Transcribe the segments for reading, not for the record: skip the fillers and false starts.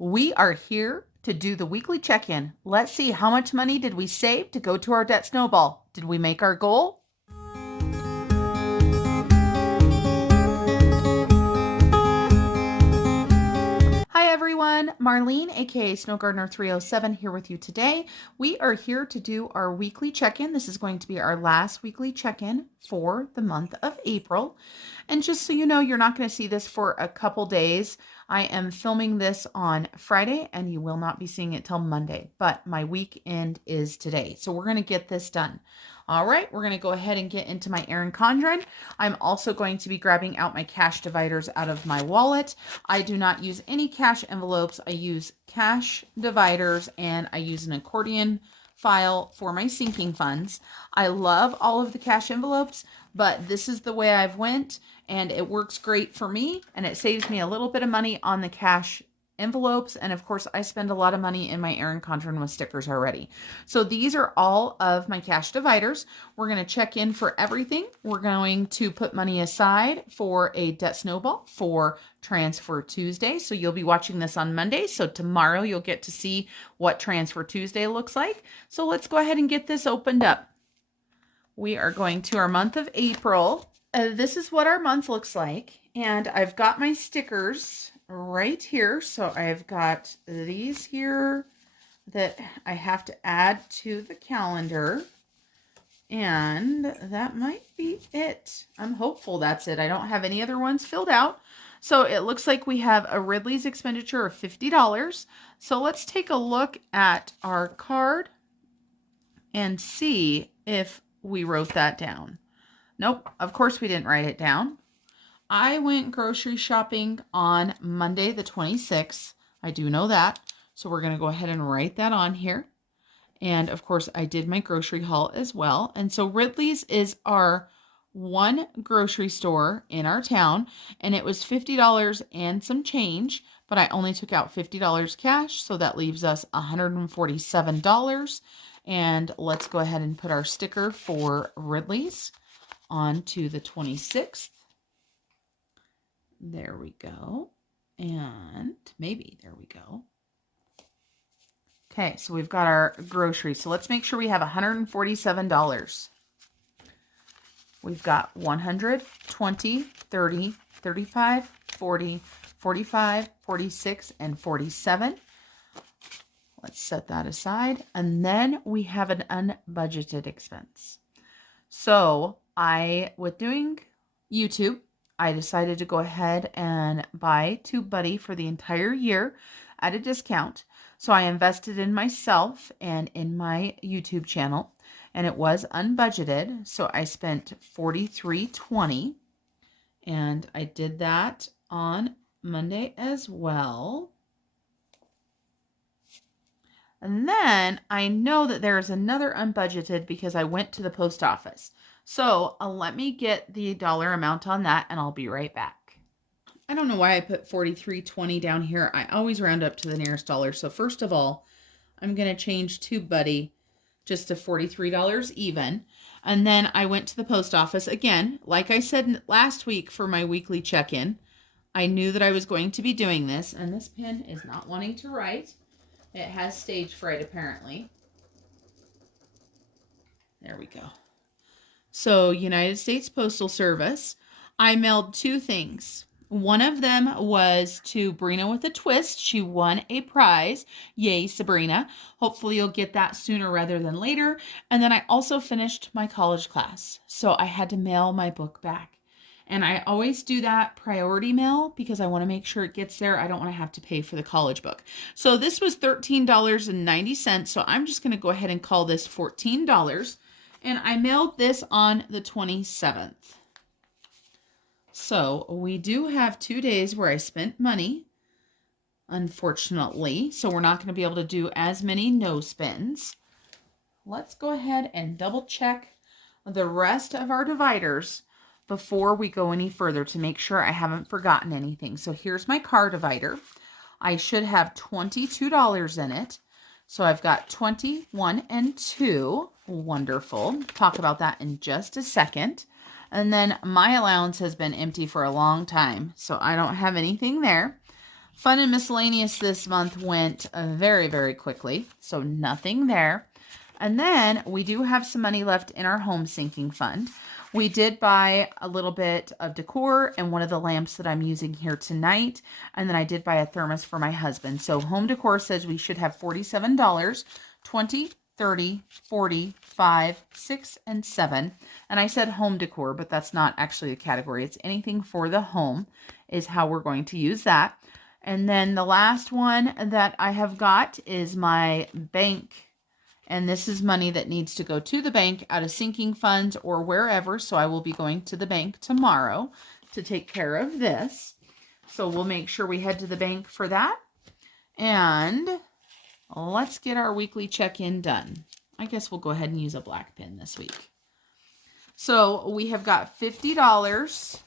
We are here to do the weekly check-in. Let's see, how much money did we save to go to our debt snowball? Did we make our goal? Hi everyone, Marlene, aka Snow Gardener 307 here with you today. We are here to do our weekly check-in. This is going to be our last weekly check-in for the month of April. And just so you know, you're not going to see this for a couple days. I am filming this on Friday and you will not be seeing it till Monday, but my weekend is today. So we're going to get this done. All right, we're going to go ahead and get into my Erin Condren. I'm also going to be grabbing out my cash dividers out of my wallet. I do not use any cash envelopes. I use cash dividers and I use an accordion file for my sinking funds. I love all of the cash envelopes, but this is the way I've went and it works great for me and it saves me a little bit of money on the cash envelopes. And of course, I spend a lot of money in my Erin Condren with stickers already. So these are all of my cash dividers. We're going to check in for everything. We're going to put money aside for a debt snowball for Transfer Tuesday. So you'll be watching this on Monday. So tomorrow you'll get to see what Transfer Tuesday looks like. So let's go ahead and get this opened up. We are going to our month of April. This is what our month looks like. And I've got my stickers right here. So I've got these here that I have to add to the calendar. And that might be it. I'm hopeful that's it. I don't have any other ones filled out. So it looks like we have a Ridley's expenditure of $50. So let's take a look at our card and see if we wrote that down. Nope, of course we didn't write it down. I went grocery shopping on Monday the 26th. I do know that. So we're going to go ahead and write that on here. And of course, I did my grocery haul as well. And so Ridley's is our one grocery store in our town. And it was $50 and some change. But I only took out $50 cash. So that leaves us $147. And let's go ahead and put our sticker for Ridley's onto the 26th. There we go. And maybe there we go. Okay, so we've got our groceries. So let's make sure we have $147. We've got 100, 20, 30, 35, 40, 45, 46, and 47. Let's set that aside. And then we have an unbudgeted expense. So with doing YouTube, I decided to go ahead and buy TubeBuddy for the entire year at a discount. So I invested in myself and in my YouTube channel, and it was unbudgeted. So I spent $43.20, and I did that on Monday as well. And then I know that there is another unbudgeted because I went to the post office. So let me get the dollar amount on that and I'll be right back. I don't know why I put $43.20 down here. I always round up to the nearest dollar. So first of all, I'm going to change TubeBuddy just to $43 even. And then I went to the post office again. Like I said last week for my weekly check-in, I knew that I was going to be doing this. And this pen is not wanting to write. It has stage fright apparently. There we go. So United States Postal Service, I mailed two things. One of them was to Brina with a Twist. She won a prize. Yay, Sabrina. Hopefully you'll get that sooner rather than later. And then I also finished my college class. So I had to mail my book back. And I always do that priority mail because I want to make sure it gets there. I don't want to have to pay for the college book. So this was $13.90. So I'm just going to go ahead and call this $14. And I mailed this on the 27th. So we do have 2 days where I spent money, unfortunately. So we're not going to be able to do as many no spends. Let's go ahead and double check the rest of our dividers before we go any further to make sure I haven't forgotten anything. So here's my car divider. I should have $22 in it. So I've got 21 and 2. Wonderful. Talk about that in just a second. And then my allowance has been empty for a long time, so I don't have anything there. Fun and miscellaneous this month went very, very quickly, so nothing there. And then we do have some money left in our home sinking fund. We did buy a little bit of decor and one of the lamps that I'm using here tonight. And then I did buy a thermos for my husband. So home decor says we should have $47, 20, 30, 40, 5, 6, and 7. And I said home decor, but that's not actually a category. It's anything for the home is how we're going to use that. And then the last one that I have got is my bank. And this is money that needs to go to the bank out of sinking funds or wherever. So I will be going to the bank tomorrow to take care of this. So we'll make sure we head to the bank for that. And let's get our weekly check-in done. I guess we'll go ahead and use a black pen this week. So we have got $50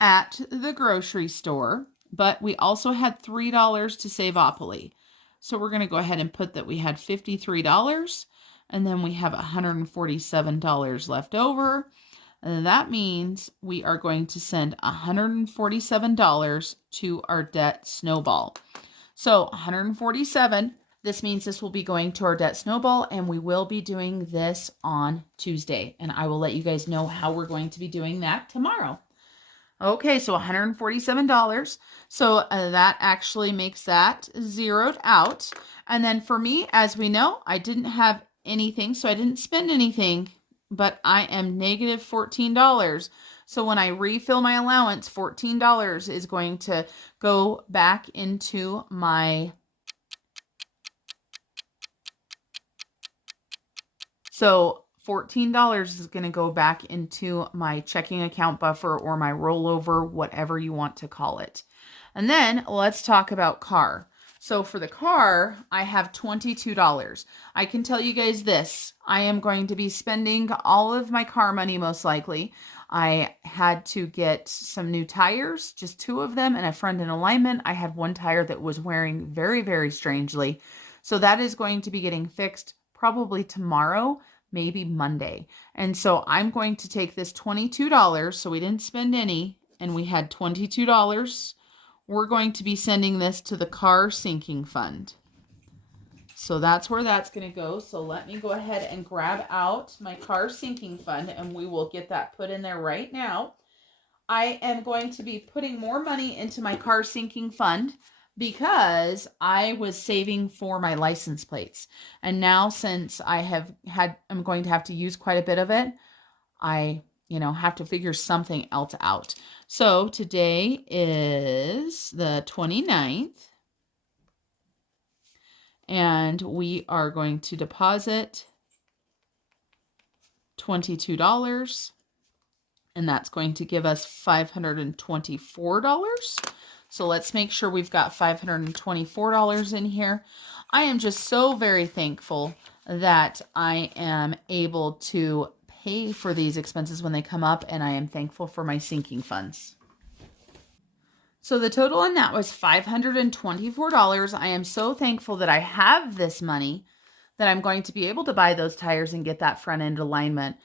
at the grocery store, but we also had $3 to Savopoly. So we're going to go ahead and put that we had $53, and then we have $147 left over. And that means we are going to send $147 to our debt Snowball. So $147, this means this will be going to our debt Snowball, and we will be doing this on Tuesday. And I will let you guys know how we're going to be doing that tomorrow. Okay, so $147. So that actually makes that zeroed out. And then for me, as we know, I didn't have anything, so I didn't spend anything, but I am negative $14. So when I refill my allowance, $14 is going to go back into my... So $14 is going to go back into my checking account buffer or my rollover, whatever you want to call it. And then let's talk about car. So for the car, I have $22. I can tell you guys this, I am going to be spending all of my car money most likely. I had to get some new tires, just 2 of them, and a friend in alignment. I had 1 tire that was wearing very, very strangely. So that is going to be getting fixed probably tomorrow, maybe Monday. And so I'm going to take this $22, so we didn't spend any, and we had $22. We're going to be sending this to the car sinking fund. So that's where that's going to go. So let me go ahead and grab out my car sinking fund, and we will get that put in there right now. I am going to be putting more money into my car sinking fund because I was saving for my license plates. And now since I'm going to have to use quite a bit of it, I, have to figure something else out. So today is the 29th, and we are going to deposit $22, and that's going to give us $524. So let's make sure we've got $524 in here. I am just so very thankful that I am able to pay for these expenses when they come up, and I am thankful for my sinking funds. So the total on that was $524. I am so thankful that I have this money, that I'm going to be able to buy those tires and get that front end alignment.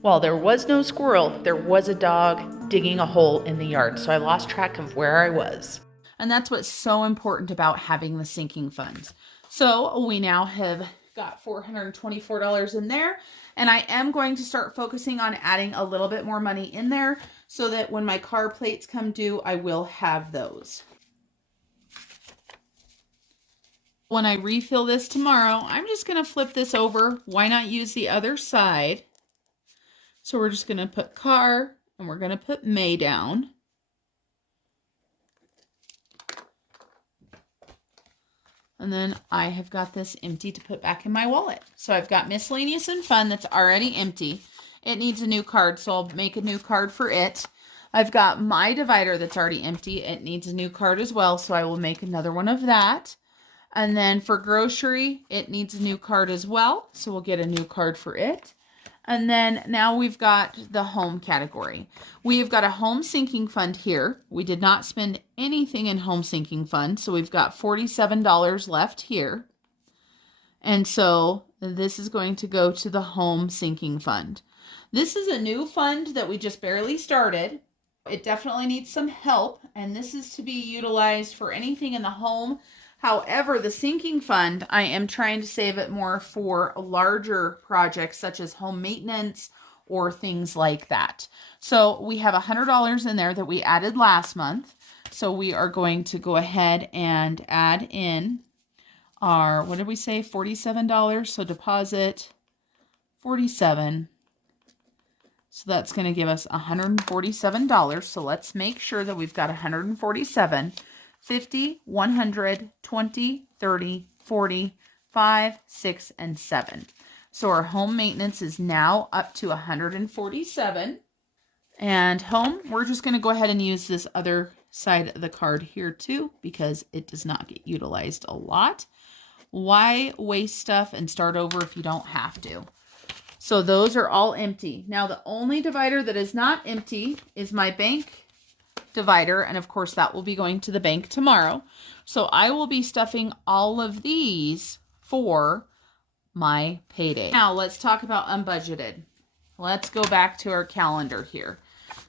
While there was no squirrel, there was a dog digging a hole in the yard, so I lost track of where I was. And that's what's so important about having the sinking funds. So we now have got $424 in there, and I am going to start focusing on adding a little bit more money in there so that when my car plates come due, I will have those. When I refill this tomorrow, I'm just going to flip this over. Why not use the other side? So we're just going to put car, and we're going to put May down. And then I have got this empty to put back in my wallet. So I've got miscellaneous and fun that's already empty. It needs a new card, so I'll make a new card for it. I've got my divider that's already empty. It needs a new card as well, so I will make another one of that. And then for grocery, it needs a new card as well, so we'll get a new card for it. And then now we've got the home category. We've got a home sinking fund here. We did not spend anything in home sinking fund, so we've got $47 left here. And so this is going to go to the home sinking fund. This is a new fund that we just barely started. It definitely needs some help, and this is to be utilized for anything in the home. However, the sinking fund, I am trying to save it more for larger projects such as home maintenance or things like that. So we have $100 in there that we added last month. So we are going to go ahead and add in our, what did we say, $47? So deposit 47. So that's going to give us $147. So let's make sure that we've got 147, 50, 100, 20, 30, 40, 5, 6, and 7. So our home maintenance is now up to 147. And home, we're just going to go ahead and use this other side of the card here too, because it does not get utilized a lot. Why waste stuff and start over if you don't have to? So those are all empty. Now the only divider that is not empty is my bank divider. And of course that will be going to the bank tomorrow. So I will be stuffing all of these for my payday. Now let's talk about unbudgeted. Let's go back to our calendar here.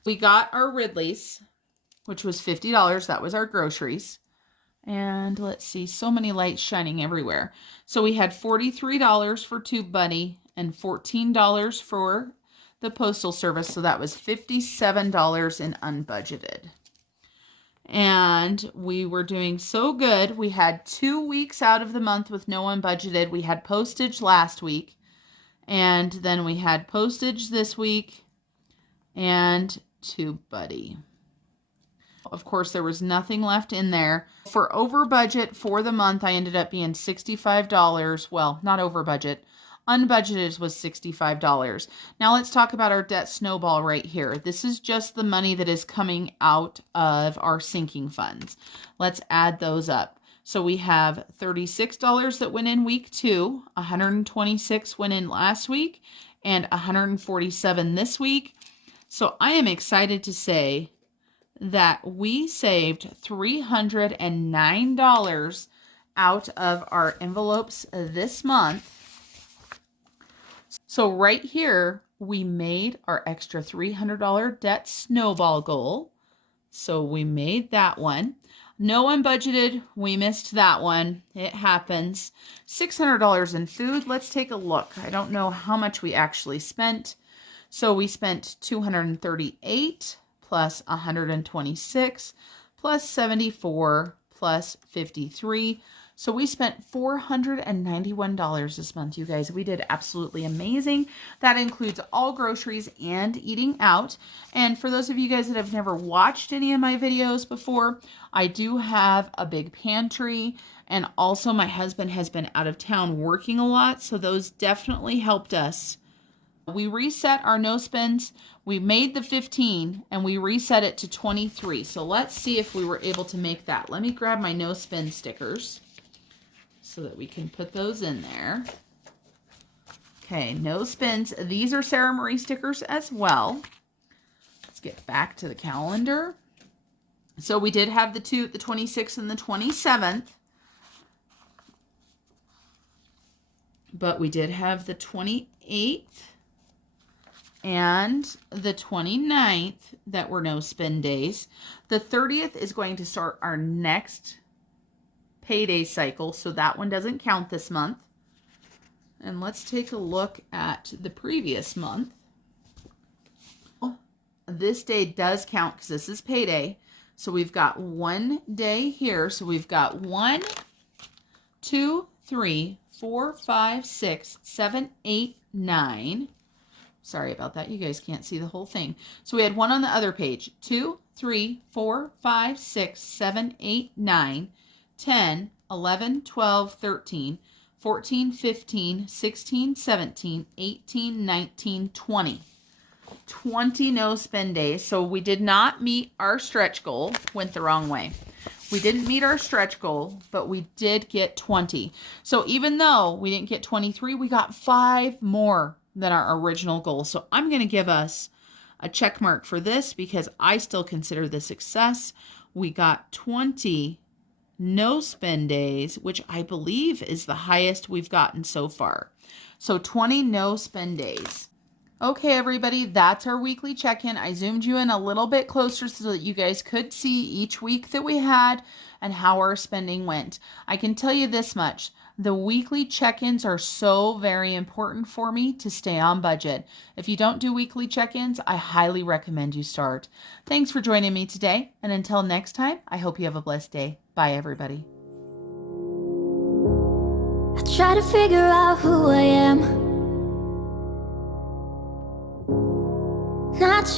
We got our Ridley's, which was $50. That was our groceries. And let's see, so many lights shining everywhere. So we had $43 for Tube Buddy and $14 for the Postal Service. So that was $57 in unbudgeted. And we were doing so good. We had 2 weeks out of the month with no unbudgeted. We had postage last week. And then we had postage this week and Tube Buddy. Of course, there was nothing left in there. For over budget for the month, I ended up being $65. Well, not over budget. Unbudgeted was $65. Now let's talk about our debt snowball right here. This is just the money that is coming out of our sinking funds. Let's add those up. So we have $36 that went in week 2, $126 went in last week, and $147 this week. So I am excited to say that we saved $309 out of our envelopes this month. So right here, we made our extra $300 debt snowball goal. So we made that one. No unbudgeted, we missed that one. It happens. $600 in food. Let's take a look. I don't know how much we actually spent. So we spent $238 plus 126 plus 74 plus 53. So we spent $491 this month, you guys. We did absolutely amazing. That includes all groceries and eating out. And for those of you guys that have never watched any of my videos before, I do have a big pantry. And also my husband has been out of town working a lot. So those definitely helped us. We reset our no spends. We made the 15 and we reset it to 23. So let's see if we were able to make that. Let me grab my no spend stickers so that we can put those in there. Okay, no spends. These are Sarah Marie stickers as well. Let's get back to the calendar. So we did have the 26th and the 27th. But we did have the 28th and the 29th that were no spend days. The 30th is going to start our next payday cycle, so that one doesn't count this month. And let's take a look at the previous month. This day does count because this is payday. So we've got one day here. So we've got 1, 2, 3, 4, 5, 6, 7, 8, 9. Sorry about that. You guys can't see the whole thing. So we had one on the other page. 2, 3, 4, 5, 6, 7, 8, 9, 10, 11, 12, 13, 14, 15, 16, 17, 18, 19, 20. 20 no spend days. So we did not meet our stretch goal. Went the wrong way. We didn't meet our stretch goal, but we did get 20. So even though we didn't get 23, we got 5 more than our original goal. So I'm going to give us a check mark for this because I still consider this success. We got 20 no spend days, which I believe is the highest we've gotten so far. So 20 no spend days. Okay, everybody, that's our weekly check-in. I zoomed you in a little bit closer so that you guys could see each week that we had and how our spending went. I can tell you this much. The weekly check-ins are so very important for me to stay on budget. If you don't do weekly check-ins, I highly recommend you start. Thanks for joining me today, and until next time, I hope you have a blessed day. Bye, everybody. I try to figure out who I am. Not sure.